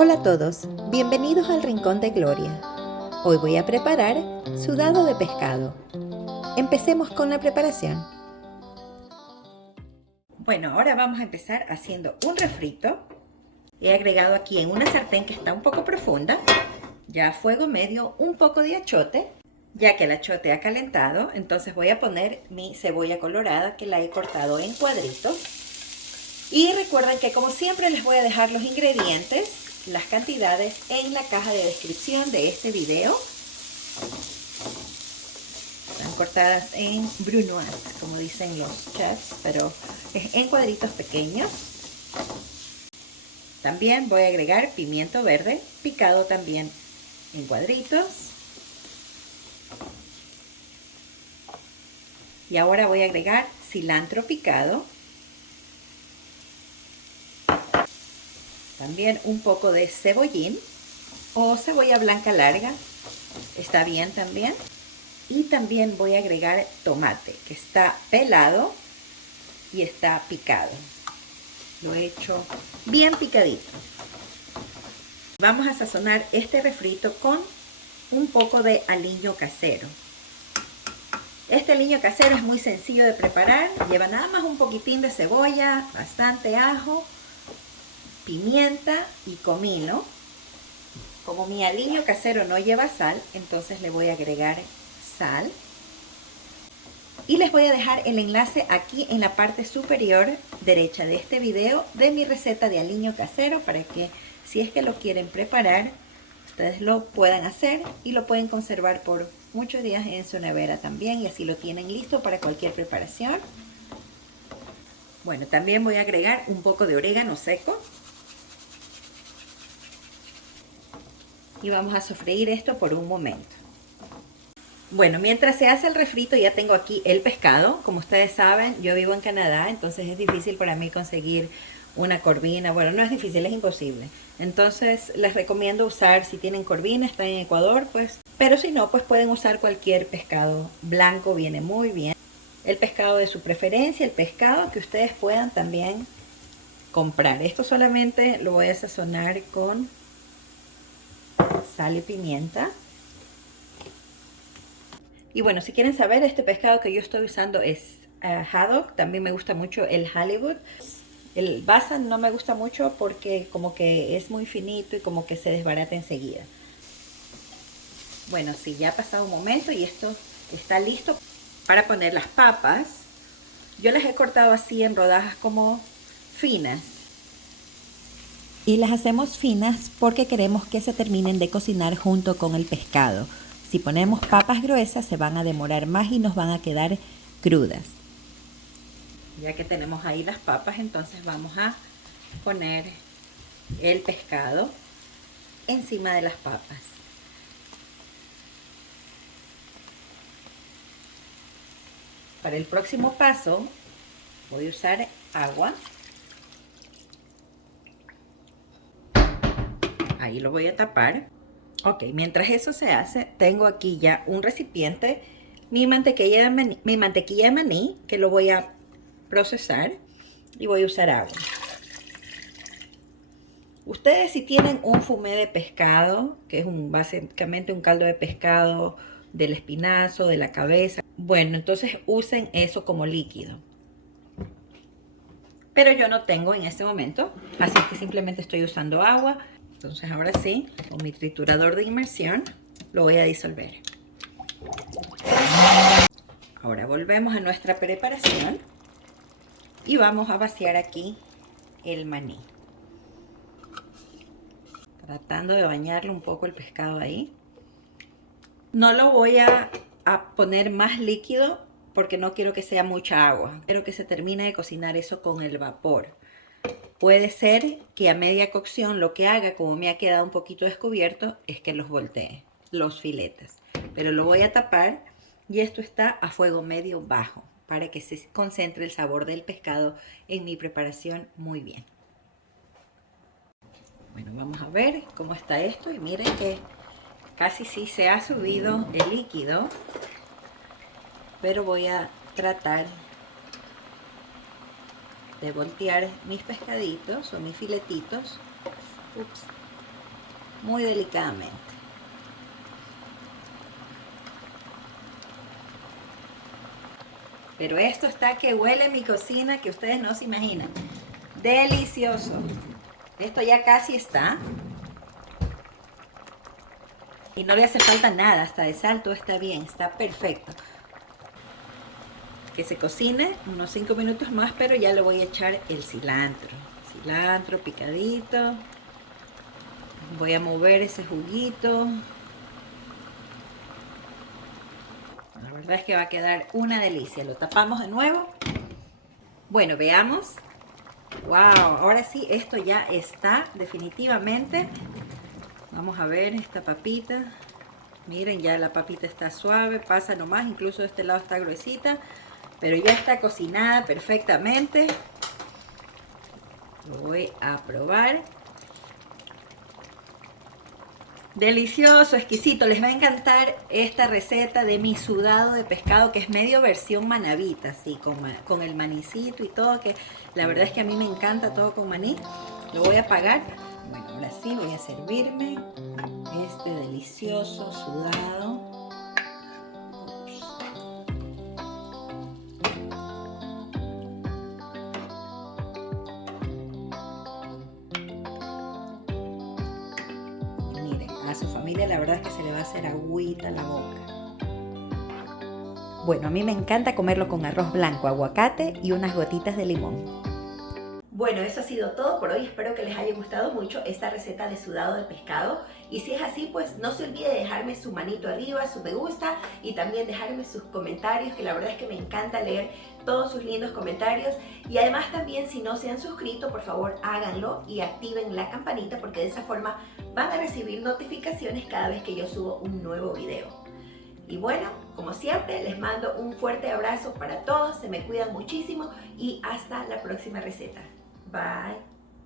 Hola a todos, bienvenidos al Rincón de Gloria. Hoy voy a preparar sudado de pescado. Empecemos con la preparación. Bueno, ahora vamos a empezar haciendo un refrito. He agregado aquí en una sartén que está un poco profunda, ya a fuego medio, un poco de achote. Ya que el achote ha calentado, entonces voy a poner mi cebolla colorada que la he cortado en cuadritos. Y recuerden que como siempre les voy a dejar los ingredientes, las cantidades en la caja de descripción de este video. Están cortadas en brunoise, como dicen los chefs, pero es en cuadritos pequeños. También voy a agregar pimiento verde, picado también en cuadritos. Y ahora voy a agregar cilantro picado. También un poco de cebollín o cebolla blanca larga, está bien también. Y también voy a agregar tomate, que está pelado y está picado. Lo he hecho bien picadito. Vamos a sazonar este refrito con un poco de aliño casero. Este aliño casero es muy sencillo de preparar. Lleva nada más un poquitín de cebolla, bastante ajo, pimienta y comino. Como mi aliño casero no lleva sal, entonces le voy a agregar sal. Y les voy a dejar el enlace aquí en la parte superior derecha de este video de mi receta de aliño casero para que si es que lo quieren preparar, ustedes lo puedan hacer y lo pueden conservar por muchos días en su nevera también y así lo tienen listo para cualquier preparación. Bueno, también voy a agregar un poco de orégano seco. Y vamos a sofreír esto por un momento. Bueno, mientras se hace el refrito ya tengo aquí el pescado. Como ustedes saben, yo vivo en Canadá, entonces es difícil para mí conseguir una corvina. Bueno, no es difícil, es imposible. Entonces les recomiendo usar, si tienen corvina, está en Ecuador, pues. Pero si no, pues pueden usar cualquier pescado blanco, viene muy bien. El pescado de su preferencia, el pescado que ustedes puedan también comprar. Esto solamente lo voy a sazonar con sal y pimienta. Y bueno, si quieren saber, este pescado que yo estoy usando es haddock. También me gusta mucho el halibut. El basa no me gusta mucho porque como que es muy finito y como que se desbarata enseguida. Bueno, sí, ya ha pasado un momento y esto está listo para poner las papas. Yo las he cortado así en rodajas como finas. Y las hacemos finas porque queremos que se terminen de cocinar junto con el pescado. Si ponemos papas gruesas se van a demorar más y nos van a quedar crudas. Ya que tenemos ahí las papas, entonces vamos a poner el pescado encima de las papas. Para el próximo paso voy a usar agua. Ahí lo voy a tapar. Ok, mientras eso se hace, tengo aquí ya un recipiente, mi mantequilla de maní, que lo voy a procesar y voy a usar agua. Ustedes si tienen un fumé de pescado, que es básicamente un caldo de pescado del espinazo, de la cabeza, bueno, entonces usen eso como líquido. Pero yo no tengo en este momento, así que simplemente estoy usando agua. Entonces ahora sí, con mi triturador de inmersión, lo voy a disolver. Ahora volvemos a nuestra preparación y vamos a vaciar aquí el maní. Tratando de bañarle un poco el pescado ahí. No lo voy a poner más líquido porque no quiero que sea mucha agua. Quiero que se termine de cocinar eso con el vapor. Puede ser que a media cocción lo que haga, como me ha quedado un poquito descubierto, es que los voltee, los filetes. Pero lo voy a tapar y esto está a fuego medio bajo para que se concentre el sabor del pescado en mi preparación muy bien. Bueno, vamos a ver cómo está esto y miren que casi sí se ha subido el líquido, pero voy a tratar de voltear mis pescaditos o mis filetitos. Ups. muy delicadamente. Pero esto está que huele en mi cocina que ustedes no se imaginan. Delicioso. Esto ya casi está. Y no le hace falta nada, hasta de sal todo está bien, está perfecto. Que se cocine unos 5 minutos más, pero ya le voy a echar el cilantro. Cilantro picadito. Voy a mover ese juguito. La verdad es que va a quedar una delicia. Lo tapamos de nuevo. Bueno, veamos. Wow, ahora sí, esto ya está definitivamente. Vamos a ver esta papita. Miren, ya la papita está suave, pasa nomás, incluso de este lado está gruesita, pero ya está cocinada perfectamente. Lo voy a probar. Delicioso, exquisito. Les va a encantar esta receta de mi sudado de pescado, que es medio versión manavita, así, con el manicito y todo, que la verdad es que a mí me encanta todo con maní. Lo voy a apagar. Bueno, ahora sí voy a servirme este delicioso sudado. Y miren, a su familia la verdad es que se le va a hacer agüita la boca. Bueno, a mí me encanta comerlo con arroz blanco, aguacate y unas gotitas de limón. Bueno, eso ha sido todo por hoy. Espero que les haya gustado mucho esta receta de sudado de pescado. Y si es así, pues no se olvide de dejarme su manito arriba, su me gusta y también dejarme sus comentarios, que la verdad es que me encanta leer todos sus lindos comentarios. Y además también, si no se han suscrito, por favor háganlo y activen la campanita, porque de esa forma van a recibir notificaciones cada vez que yo subo un nuevo video. Y bueno, como siempre, les mando un fuerte abrazo para todos, se me cuidan muchísimo y hasta la próxima receta. Bye.